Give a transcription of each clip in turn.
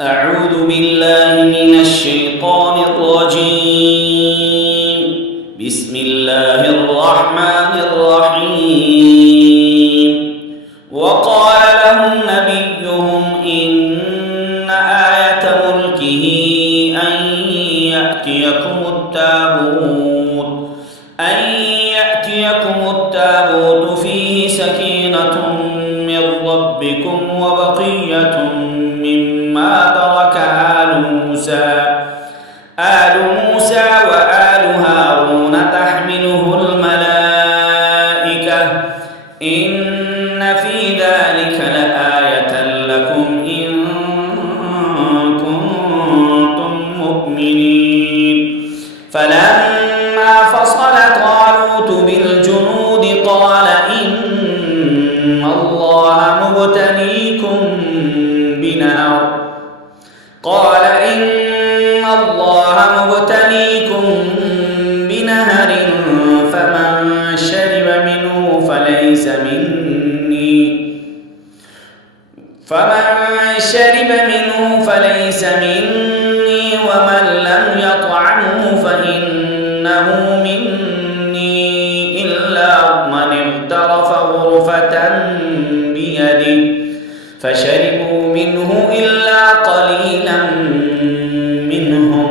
أعوذ بالله من الشيطان الرجيم. بسم الله الرحمن الرحيم. وقال لهم نبيهم إن آية ملكه أن يأتيكم التابوت فيه سكينة من ربكم وبقية مما ترك آل موسى وآل هارون تحمله الملائكة إن في ذلك لآية لكم إن كنتم مؤمنين. فلما فصل طالوت بالجنود قال إن الله مبتليكم بنهر فمن شرب منه فليس مني ومن لم يطعمه فإنه مني إلا من اغترف غرفة بيده فشربوا منه إلا قليلا منهم.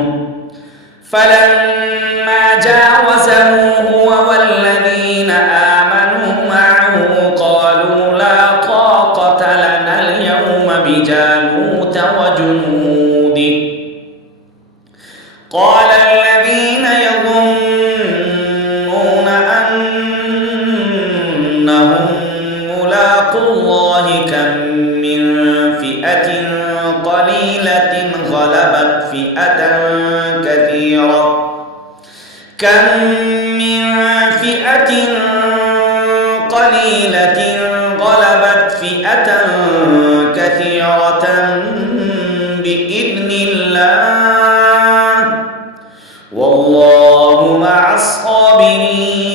فلما جاوزه هو والذين آمنوا معه قالوا لا طاقة لنا اليوم بجالوت وجنوده. قال الذين يظنون أنهم ملاقو الله كم من فئة قليلة غلبت فئة كثيرة بإذن الله والله مع الصابرين.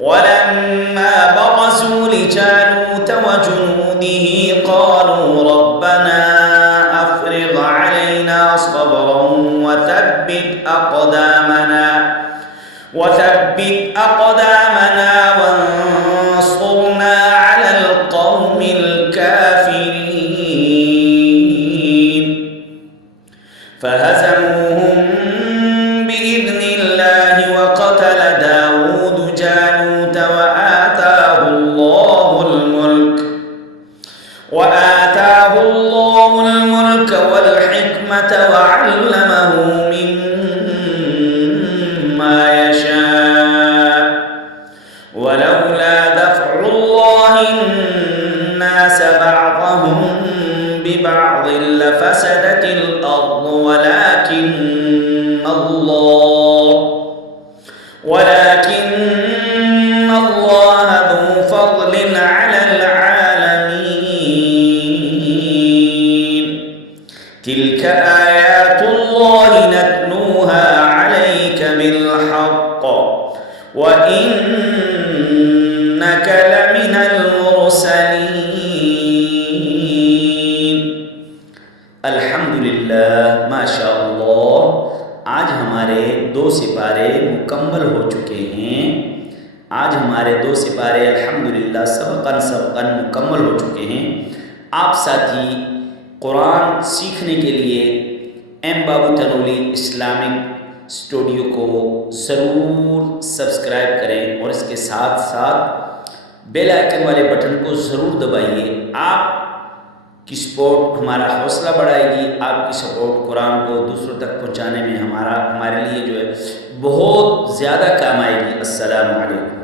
ولما برزوا لجالوت وجنوده قالوا ربنا أفرغ علينا صبرا وثبت أقدامنا وانصرنا على القوم الكافرين. فهزموهم بإذن الله وقتل داود جالوت وآتاه الله الملك والحكمة وعلمه مما يشاء. ولولا دفع الله الناس بعضهم ببعض لفسدت الأرض ولكن الله ذو فضل على العالمين. تلك آيات الله نتلوها عليك بالحق وإنك لمن المرسلين. अल्हम्दुलिल्लाह, माशाअल्लाह। आज हमारे 2 सिपारे मुकम्मल हो चुके हैं। आज हमारे 2 सिपारे अल्हम्दुलिल्लाह सबकन मुकम्मल हो चुके हैं। आप साथी कुरान सीखने के लिए एम बाबू तनोली इस्लामिक स्टूडियो को ज़रूर सब्सक्राइब करें और इसके साथ साथ बेल आइकन वाले बटन को ज़रूर दबाइए। आपकी सपोर्ट हमारा हौसला बढ़ाएगी। आपकी सपोर्ट कुरान को दूसरों तक पहुंचाने में हमारे लिए जो है बहुत ज़्यादा काम आएगी। अस्सलामु अलैकुम।